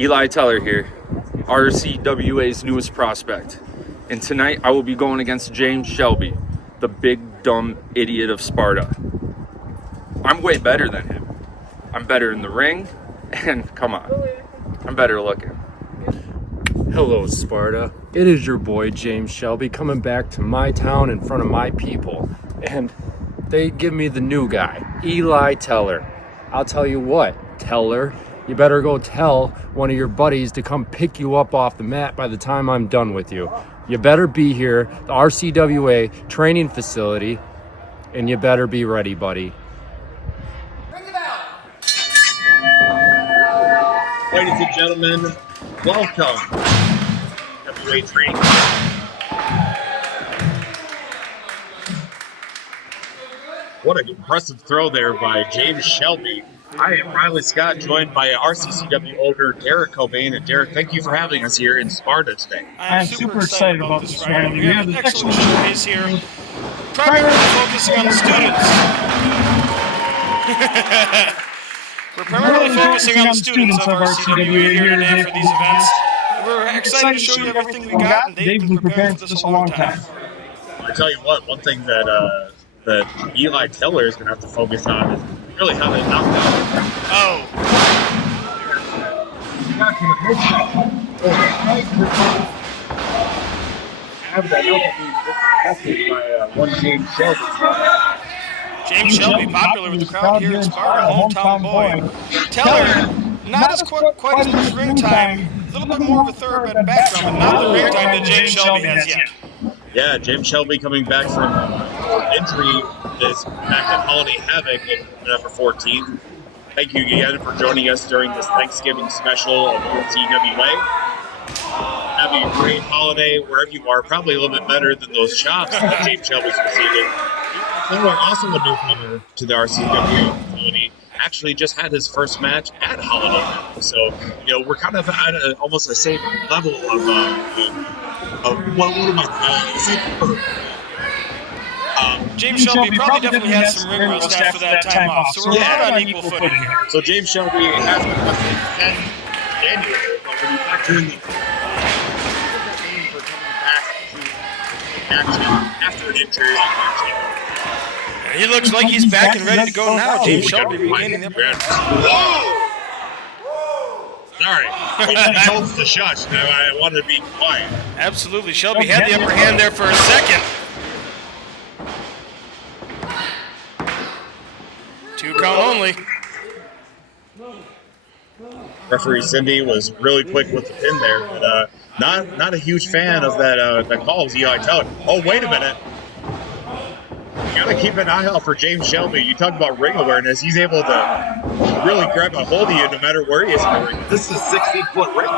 Eli Teller here, RCWA's newest prospect. And tonight I will be going against James Shelby, the big dumb idiot of Sparta. I'm way better than him. I'm better in the ring, and come on, I'm better looking. Hello, Sparta. It is your boy, James Shelby, coming back to my town in front of my people. And they give me the new guy, Eli Teller. I'll tell you what, Teller, you better go tell one of your buddies to come pick you up off the mat by the time I'm done with you. You better be here, the RCWA training facility, and you better be ready, buddy. Ladies and gentlemen, welcome. Heavyweight training. What an impressive throw there by James Shelby. I am Riley Scott, joined by RCCW owner Derek Cobain. And Derek, thank you for having us here in Sparta today. I am super excited about this, Riley. We have an excellent showcase here, primarily focusing on the students. We're primarily focusing on the students of RCWA here today for these events. We're excited to show you everything we got, and they've been preparing for this a long time. I tell you what, one thing that Eli Teller is going to have to focus on is really how they knock out. Oh. James Shelby, popular with the crowd here in Sparta, hometown boy. Teller, not as quite as much ring time, a little bit more of a thoroughbred background, but not the ring time that James Shelby has yet. Yeah, James Shelby coming back from injury this back at Holiday Havoc in November 14th. Thank you again for joining us during this Thanksgiving special of RCWA. Having a great holiday wherever you are, probably a little bit better than those chops that James Shelby's receiving. Teller, also a newcomer to the RCWA community, actually just had his first match at Holiday Havoc. So, you know, we're kind of at almost the same level of what am I James Shelby probably definitely has some ring rust after that time off, so we're right on equal footing here. So James Shelby has been wrestling since January, but when you factor in the for coming back to action after an injury, he looks like he's back and ready to go now. James Shelby regaining the upper hand. Sorry, I told to shush. I wanted to be quiet. Absolutely, Shelby had the upper hand there for a second. 2 count only. Referee Cindy was really quick with the pin there, but not a huge fan of that call of Eli Teller. Oh, wait a minute. You gotta keep an eye out for James Shelby. You talk about ring awareness. He's able to really grab a hold of you no matter where he is in the ring. This is a 16-foot ring.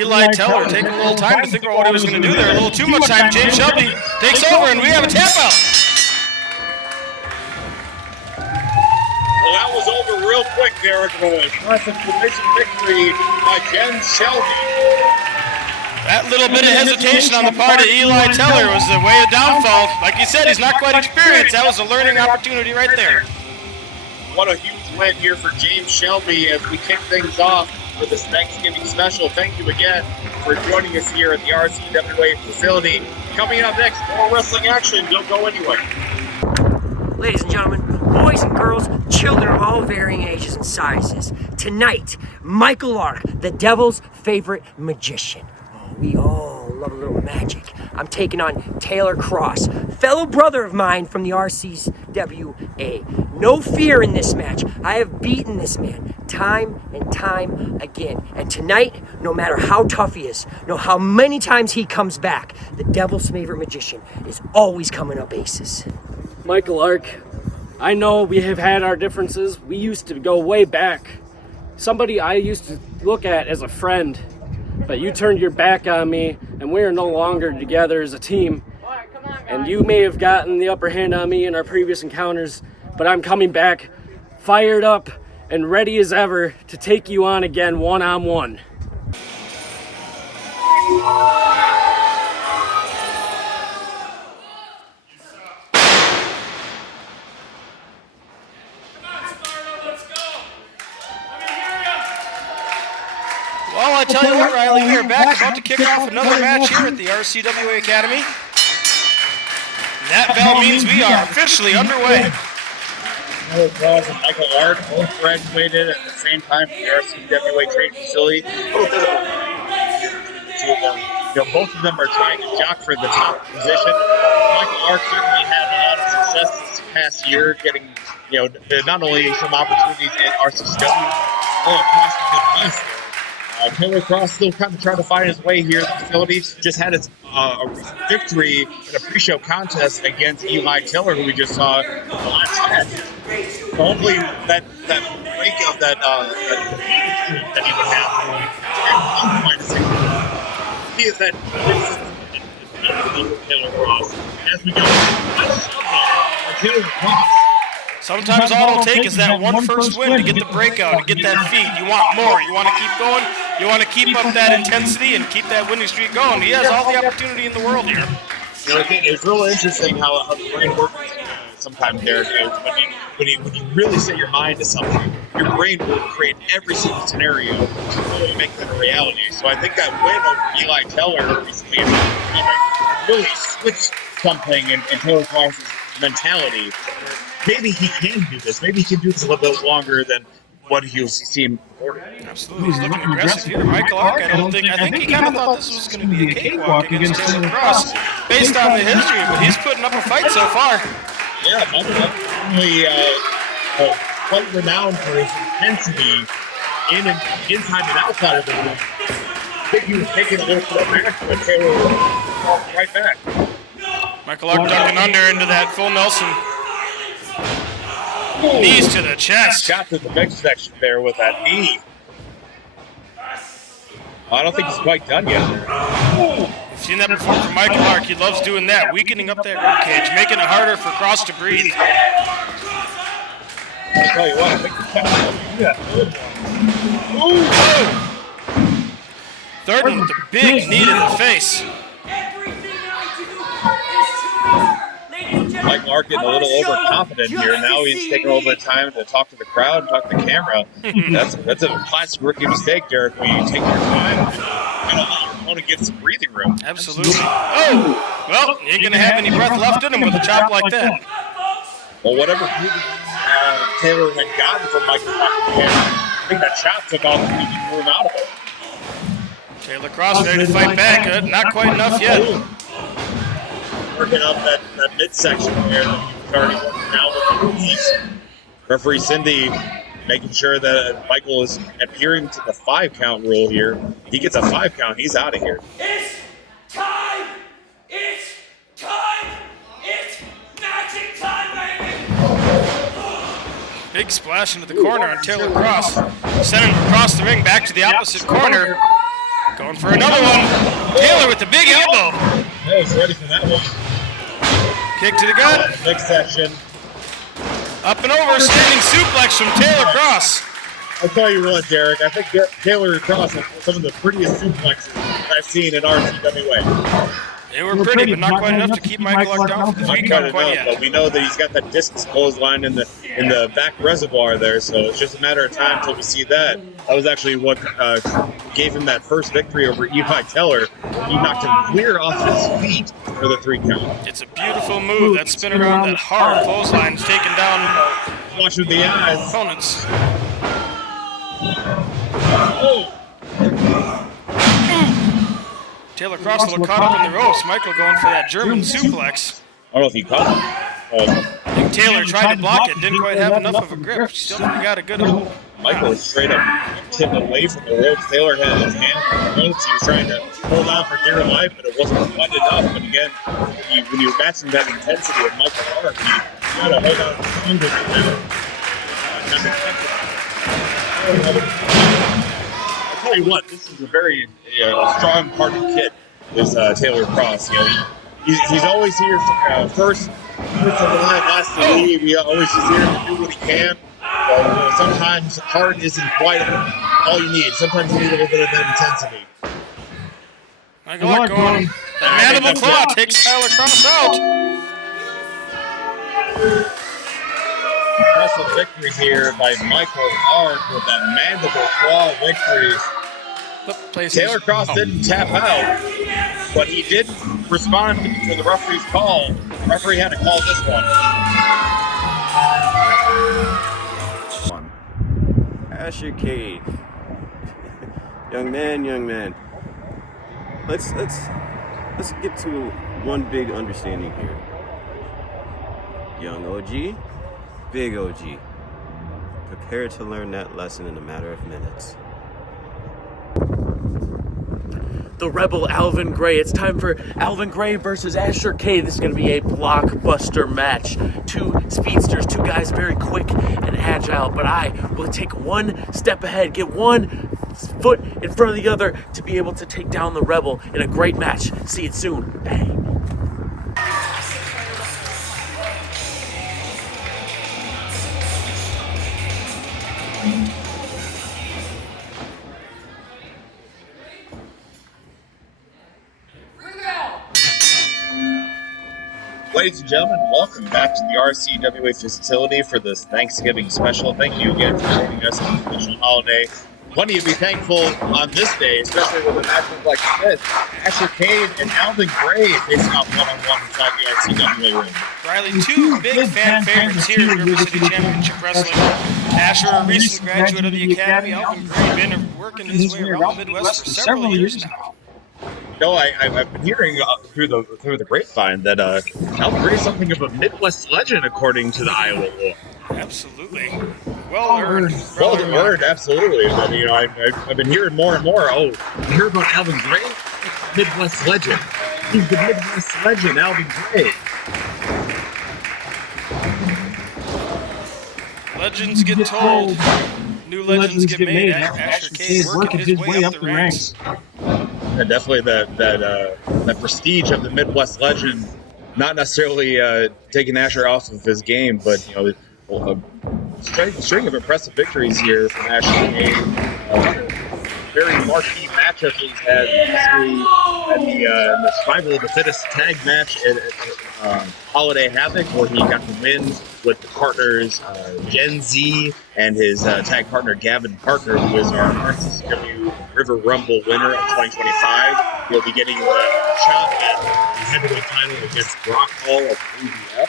Eli Teller taking a little time to think about what he was going to do there. A little too much time. James Shelby takes over, and we have a tap out. Well, that was over real quick, Derek. Impressive submission victory by James Shelby. That little bit of hesitation on the part of Eli Teller was the way of downfall. Like you said, he's not quite experienced. That was a learning opportunity right there. What a huge win here for James Shelby as we kick things off for this Thanksgiving special. Thank you again for joining us here at the RCWA facility. Coming up next, more wrestling action. Don't go anywhere. Ladies and gentlemen, boys and girls, children of all varying ages and sizes, tonight, Michael Lark, the devil's favorite magician. Oh, we all love a little magic. I'm taking on Taylor Crosse, fellow brother of mine from the RCWA. No fear in this match. I have beaten this man time and time again. And tonight, no matter how tough he is, no how many times he comes back, the devil's favorite magician is always coming up aces. Michael Lark, I know we have had our differences. We used to go way back. Somebody I used to look at as a friend, but you turned your back on me, and we are no longer together as a team. And you may have gotten the upper hand on me in our previous encounters, but I'm coming back, fired up and ready as ever to take you on again one-on-one. tell you what, Riley, we are back about to kick off another match here at the RCWA Academy. And that bell means we are officially underway. Crosse and Michael Lark both graduated at the same time from the RCWA training facility. Both of them are trying to jock for the top position. Michael Lark certainly had a lot of success this past year, getting not only some opportunities at RCW, all across the Midwest. Taylor Crosse still kind of trying to find his way here at the facility. Just had his victory in a pre-show contest against Eli Teller, who we just saw in the last match. So hopefully that break of that streak that he would have he is that Taylor Crosse. As we go, Taylor Crosse. Sometimes all it'll take is that one first win to get the breakout, to get that feed. You want more. You want to keep going. You want to keep up that intensity and keep that winning streak going. He has all the opportunity in the world here. I think it's real interesting how the brain works sometimes, Derek. When you really set your mind to something, your brain will create every single scenario to really make that a reality. So I think that win over Eli Teller recently really switched something in Taylor Crosse's mentality. Maybe he can do this. Maybe he can do this a little bit longer than what he was seeing before. Absolutely. He's looking aggressive here. Michael Lark, I think he kind of thought this was going to be a cakewalk against Taylor Crosse based on the history, but he's putting up a fight so far. Yeah, Michael Lark certainly quite renowned for his intensity inside and outside of the ring. I think he was taking a little bit back, but Taylor was right back. Michael Lark ducking under into that full Nelson. Knees to the chest. Got to the midsection there with that knee. I don't think he's quite done yet. I've seen that before from Michael Lark. He loves doing that, weakening up that ribcage, making it harder for Crosse to breathe. I'll tell you what, I think Third one with the big knee to the face. Mike Lark getting a little overconfident here. Now he's taking a little bit of time to talk to the crowd and talk to the camera. That's a classic rookie mistake, Derek, when you take your time and allow your opponent to get some breathing room. Absolutely. Oh! Well, you ain't going to have any breath left in him with a chop like that. Well, whatever Taylor had gotten from Michael Lark, I think that chop took all the breathing room out of it. Taylor Crosse ready to fight back. Not quite enough yet. Working up that midsection there that he was already working out with the knees. Referee Cindy making sure that Michael is adhering to the 5-count rule here. He gets a 5 count, he's out of here. It's time! It's time! It's magic time, baby! Big splash into the corner on Taylor Crosse. Sending him across the ring back to the opposite corner. Going for another one. Taylor with the big elbow. Yeah, he's ready for that one. Kick to the gut. Midsection. Up and over, standing suplex from Taylor Crosse. I'll tell you what, Derek, I think Taylor Crosse has some of the prettiest suplexes I've seen in RCWA. They were pretty, but not quite enough to keep Michael Lark down for the 3 count quite yet. But we know that he's got that discus clothesline in the back reservoir there, so it's just a matter of time until we see that. That was actually what gave him that first victory over Eli Teller. He knocked him clear off his feet for the 3 count. It's a beautiful move. That spin around, that hard clothesline is taking down Watch with the eyes. opponents. Oh. Taylor Crosse a little caught up in the ropes. Michael going for that German suplex. I don't know if he caught him. I think Taylor tried to block it, didn't quite have enough of a grip. Still got a good hold. Michael was straight up tipped away from the ropes. Taylor had his hand on the ropes. He was trying to hold on for dear life, but it wasn't quite enough. But again, when you're matching that intensity with Michael Lark, you got to hold on stronger than that. I'll tell you what, this is a very strong-hearted kid, is Taylor Crosse. He's always here first to the line, last to leave. He always is here to do what he can. Sometimes heart isn't quite all you need. Sometimes you need a little bit of that intensity. Michael Lark going. That mandible claw takes Taylor Crosse out. Impressive victory here by Michael Lark with that mandible claw victory. Taylor Crosse didn't tap out, but he did respond to the referee's call. The referee had to call this one. Asher Kade. Young man. Let's get to one big understanding here. Young OG, big OG. Prepare to learn that lesson in a matter of minutes. The Rebel Alvin Gray. It's time for Alvin Gray versus Asher Kade. This is going to be a blockbuster match. Two speedsters, two guys very quick and agile, but I will take one step ahead, get one foot in front of the other to be able to take down the Rebel in a great match. See it soon. Bang. Ladies and gentlemen, welcome back to the RCWA facility for this Thanksgiving special. Thank you again for joining us on the special holiday. Plenty to be thankful on this day, especially with a matchup like this. Asher Kade and Alvin Gray facing off one-on-one inside the RCWA ring. Riley, two big fan favorites here in River City Championship Wrestling. Asher, a recent graduate of the Academy. Alvin Gray been working his way around the Midwest for several years now. No, I've been hearing through the grapevine that Alvin Gray is something of a Midwest legend, according to the Iowa law. Absolutely. Well earned. Well earned, absolutely. But, you know, I've been hearing more and more. Oh, you hear about Alvin Gray? Midwest legend. He's the Midwest legend, Alvin Gray. Legends get told. New legends get made. Asher Kade working his way up the ranks. And definitely that prestige of the Midwest legend, not necessarily taking Asher off of his game, but, you know, a string of impressive victories here from Asher Kade. Very marquee matchup he's had in the Survival of the Fittest tag match at Holiday Havoc, where he got the win with the partners Gen Z and his tag partner Gavin Parker, who is our RCW River Rumble winner of 2025. He'll be getting the shot at the heavyweight title against Brock Hall of ABF.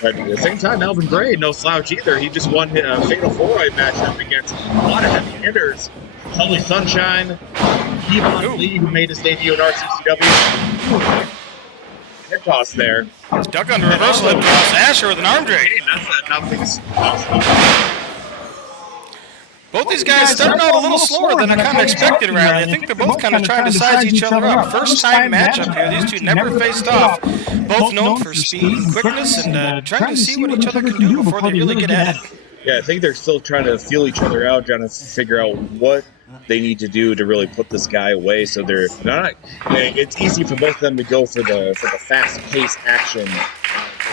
But at the same time, Alvin Gray, no slouch either. He just won a Fatal 4-Way matchup against a lot of heavy hitters. Holy Sunshine, Kevon Lee, who made his debut at RCCW. Head toss there. Duck under reversal head toss. Asher with an arm drag. Both these guys starting out a little slower than I kind of expected, Riley. I think they're both kind of trying to size each other up. First time matchup here. These two never faced off. Both known for speed and quickness and trying to see what each other can do before they really get at it. Yeah, I think they're still trying to feel each other out, trying to figure out what they need to do to really put this guy away. So they're not. It's easy for both of them to go for the fast-paced action.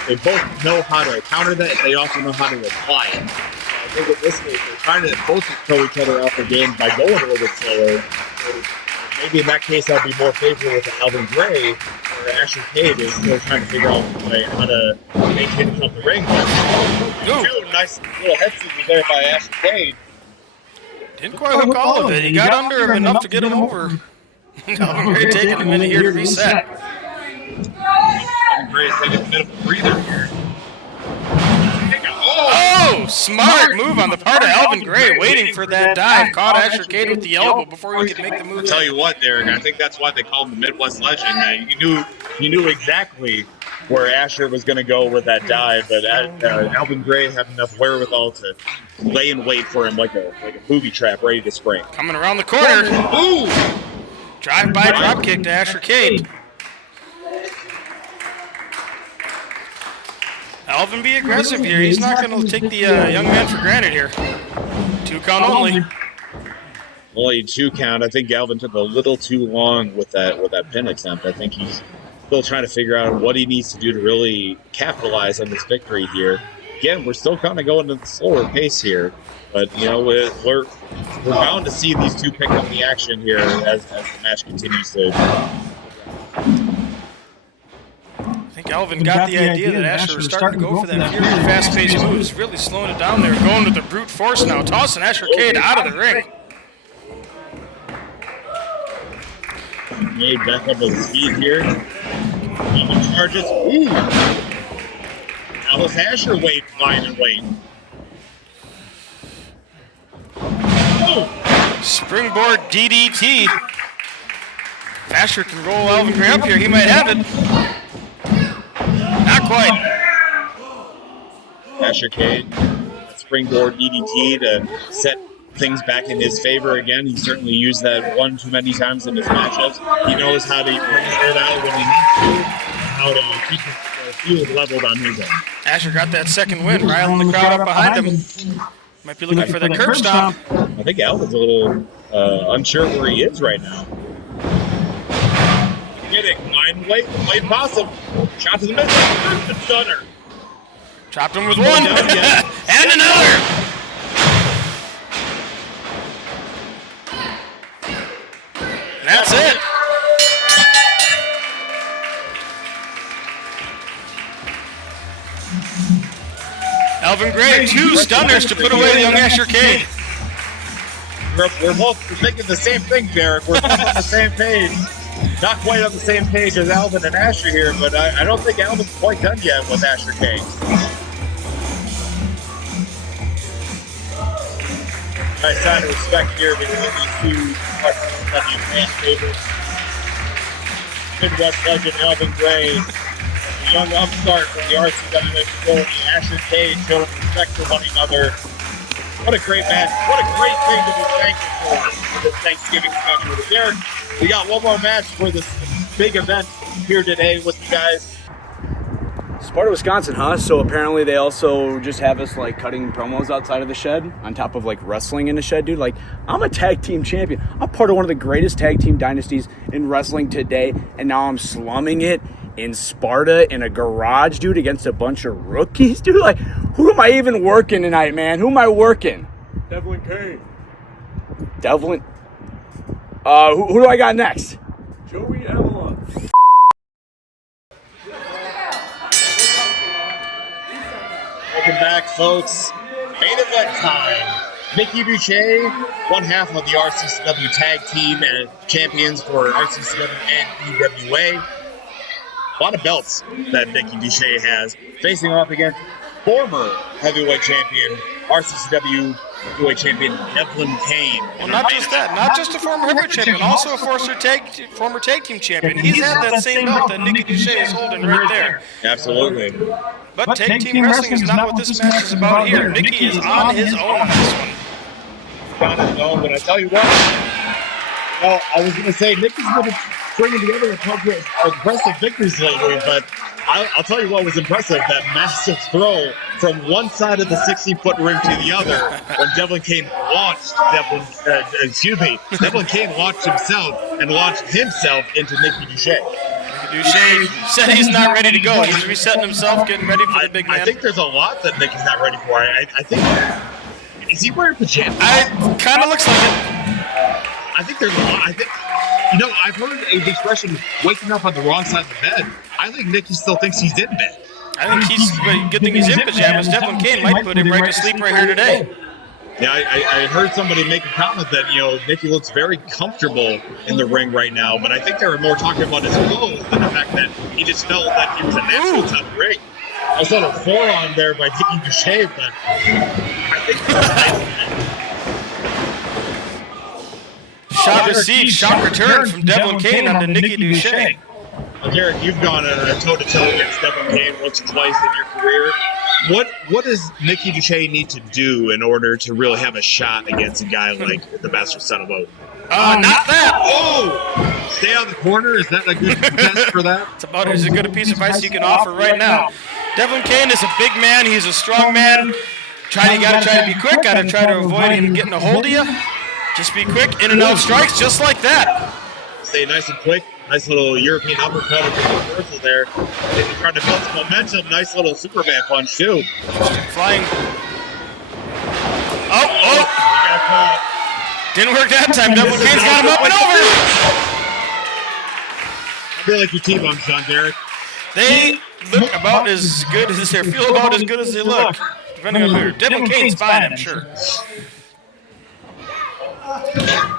They both know how to counter that. They also know how to apply it. I think in this case, they're trying to both throw each other off the game by going a little bit slower. So maybe in that case, I'll be more favorable with Alvin Gray, where Asher Kade is still trying to figure out how to maintain him up the ring. Two nice little head scissors there by Asher Kade. Didn't quite hook all of it. He got under him enough to get him over. Alvin Gray taking a minute here to reset. Alvin Gray is taking a bit of a breather here. Oh, smart move on the part of Alvin Gray, waiting for that dive. Caught Asher Kade with the elbow before he could make the move. I'll tell you what, Derek, I think that's why they called him the Midwest legend. You knew exactly where Asher was going to go with that dive, but Alvin Gray had enough wherewithal to lay in wait for him like a booby trap ready to spring. Coming around the corner. Ooh! Drive-by drop kick to Asher Kade. Alvin be aggressive here. He's not going to take the young man for granted here. 2 count only. Only 2 count. I think Alvin took a little too long with that pin attempt. I think he's still trying to figure out what he needs to do to really capitalize on this victory here. Again, we're still kind of going at the slower pace here, but you know we're bound to see these two pick up the action here as the match continues to. I think Alvin got the idea that Asher was starting to go for that fury fast-paced moves, really slowing it down there, going to the brute force now, tossing Asher Kade out of the ring. made back up with speed here. He charges. Ooh! Alice Asher lying in wait. Oh! Springboard DDT. If Asher can roll Alvin Gray up here, he might have it. Not quite. Asher Kade, springboard DDT to set things back in his favor again. He certainly used that one too many times in his matchups. He knows how to bring it out when he needs to, how to keep the field leveled on his end. Asher got that second win, riling the crowd up behind him. Might be looking for the curb stomp. I think Alvin's a little unsure where he is right now. Getting line late, played possum. Shot to the middle, the stunner. Chopped him with one, and another. And that's it. Alvin Gray, 2 stunners to put away the young Asher Kade. We're both thinking the same thing, Derek. We're both on the same page. Not quite on the same page as Alvin and Asher here, but I don't think Alvin's quite done yet with Asher Kade. Nice sign of respect here between these two RCW fan favorites. Midwest legend Alvin Gray, the young upstart from the RCWA facility, Asher Kade, showing respect for one another. What a great match. What a great thing to be thankful for this Thanksgiving special. Derek, we got one more match for this big event here today with you guys. Sparta, Wisconsin, huh? So apparently they also just have us like cutting promos outside of the shed on top of like wrestling in the shed, dude. Like, I'm a tag team champion. I'm part of one of the greatest tag team dynasties in wrestling today, and now I'm slumming it in Sparta in a garage, dude, against a bunch of rookies, dude. Like, who am I even working tonight, man? Who am I working? Devlin Kain. Devlin. Who do I got next? Joey Avalon. Welcome back, folks. Main event time. Nicky Douché, one half of the RCW tag team and champions for RCW and EWA. A lot of belts that Nicky Douché has, facing off against former heavyweight champion, RCW heavyweight champion Devlin Kain. Well, not just that, not just a former heavyweight champion, also a former tag team champion. He's had that same belt that Nicky Douché is holding right there. Absolutely. But tag team wrestling is not what this match is about here. Nicky is on his own on this one. On his own, but I tell you what, well, I was going to say Nicky's been bringing together a couple of impressive victories lately, but I'll tell you what was impressive, that massive throw from one side of the 60-foot ring to the other when Devlin Kain launched Devlin Kain launched himself into Nicky Douché. Douché said he's not ready to go. He's resetting himself, getting ready for the big man. I think there's a lot that Nicky's not ready for. I think, is he wearing pajamas? Kind of looks like it. I think there's a lot. I've heard the expression waking up on the wrong side of the bed. I think Nicky still thinks he's in bed. I think good thing he's in pajamas. Devlin Kain might put him right to sleep right here today. Yeah, I heard somebody make a comment that, Nicky looks very comfortable in the ring right now, but I think they were more talking about his clothes than the fact that he just felt that he was a natural to the ring. I saw a forearm there by Nicky Douché, but I think shot received, shot returned from Devlin Kain onto Nicky Douché. Well, Derek, you've gone toe-to-toe against Devlin Kain once or twice in your career. What does Nicky Douché need to do in order to really have a shot against a guy like the Bastard Son of Odin? Not that! Oh! Stay on the corner? Is that a good test for that? It's about as good a piece of advice you can offer right now. Devlin Kain is a big man. He's a strong man. You gotta try to be quick. Gotta try to avoid him getting a hold of you. Just be quick. In and out strikes just like that. Stay nice and quick. Nice little European uppercut of the reversal there. They're trying to build some momentum. Nice little Superman punch, too. Flying. Oh! Didn't work that time. Devlin Kain's got him up and over. I feel like you T-bombed, Sean, Derek. They look about as good as they feel about as good as they look. Depending on who. Devlin Kain's fine, I'm sure.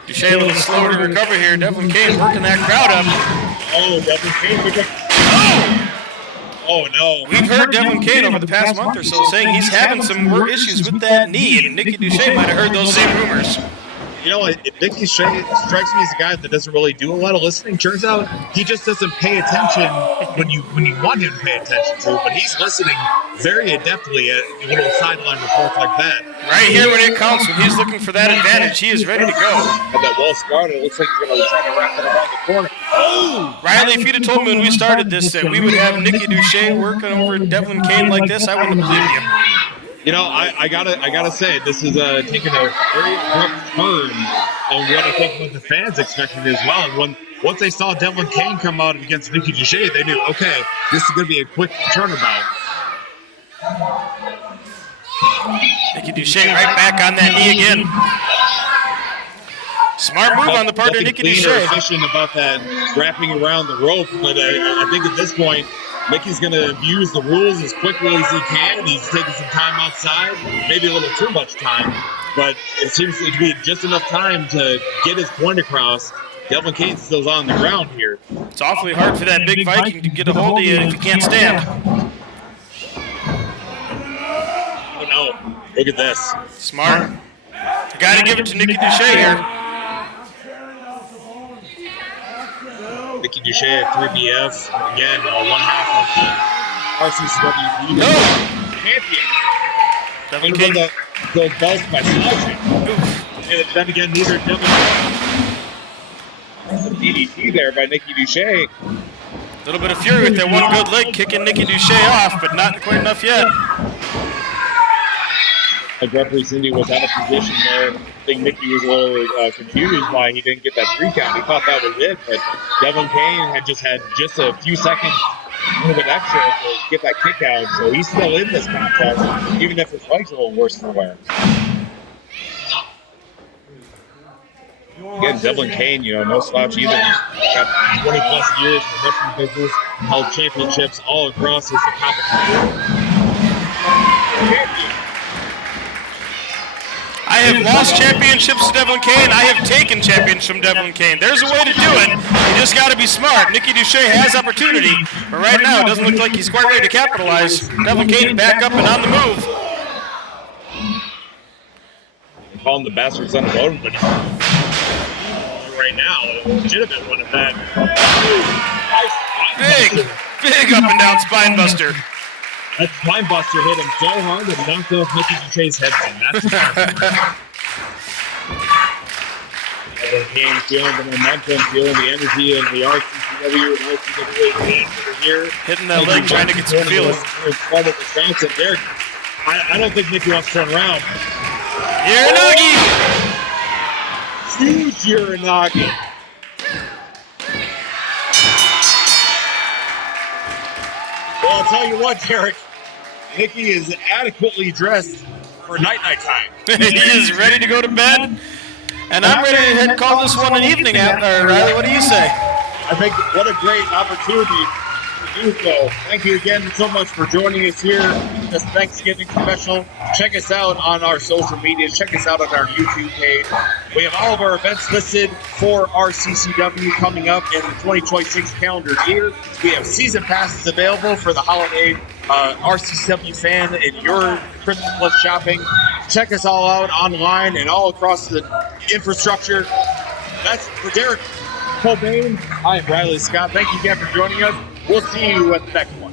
Douché a little slower to recover here. Devlin Kain working that crowd up. Oh, Devlin Kain. Oh, no. We've heard Devlin Kain over the past month or so saying he's having some more issues with that knee, and Nicky Douché might have heard those same rumors. You know, Nicky strikes me as a guy that doesn't really do a lot of listening. Turns out he just doesn't pay attention when you want him to pay attention to, but he's listening very adeptly at little sideline reports like that. Right here when it counts, when he's looking for that advantage, he is ready to go. And that wall scarred, it looks like he's going to try to wrap it around the corner. Oh! Riley, if you'd have told me when we started this that we would have Nicky Douché working over Devlin Kain like this, I wouldn't have believed you. You know, I gotta say, this is taking a very abrupt turn on what I think what the fans expected as well. And once they saw Devlin Kain come out against Nicky Douché, they knew, okay, this is going to be a quick turnabout. Nicky Douché right back on that knee again. Smart move on the part of Nicky Douché. Efficient about that wrapping around the rope, but I think at this point, Nicky's going to abuse the rules as quickly as he can. He's taking some time outside, maybe a little too much time, but it seems to be just enough time to get his point across. Devlin Kain still's on the ground here. It's awfully hard for that big Viking to get a hold of you if you can't stand. Oh no, look at this. Smart. Got to give it to Nicky Douché here. Nicky Douché at 3BF. Again, one half of the RCWA champion. Devlin Kain. Those belts by slouching. And then again, these are Devlin. Some DDT there by Nicky Douché. A little bit of fury with that one good leg kicking Nicky Douché off, but not quite enough yet. Like referee Cindy was out of position there. I think Nicky was a little confused why he didn't get that 3 count. He thought that was it, but Devlin Kain had just a few seconds, a little bit extra to get that kick out. So he's still in this contest, even if his leg's a little worse for wear. Again, Devlin Kain, no slouch either. He's got 20 plus years in the wrestling business, held championships all across his accomplishments. I have lost championships to Devlin Kain. I have taken champions from Devlin Kain. There's a way to do it. You just got to be smart. Nicky Douché has opportunity, but right now it doesn't look like he's quite ready to capitalize. Devlin Kain back up and on the move. They call him the Bastard Son of Odin, but right now, a legitimate one at that. Big up and down spine buster. That spine buster hit him so hard that he knocked off Nicky Douché's headband. That's the Kain feeling the momentum, feeling the energy of the RCWA and RCWA here. Hitting that leg, trying to get some feeling. I don't think Nicky wants to turn around. Uranagi! Huge Uranagi. Well, I'll tell you what, Derek. Nicky is adequately dressed for night-night time. He is ready to go to bed. And I'm ready to call this one an evening out. Riley, what do you say? I think what a great opportunity to do so. Thank you again so much for joining us here in this Thanksgiving special. Check us out on our social media. Check us out on our YouTube page. We have all of our events listed for RCCW coming up in the 2026 calendar year. We have season passes available for the holiday RCW fan and your Christmas Plus shopping. Check us all out online and all across the infrastructure. That's for Derek Cobain. I am Riley Scott. Thank you again for joining us. We'll see you at the next one.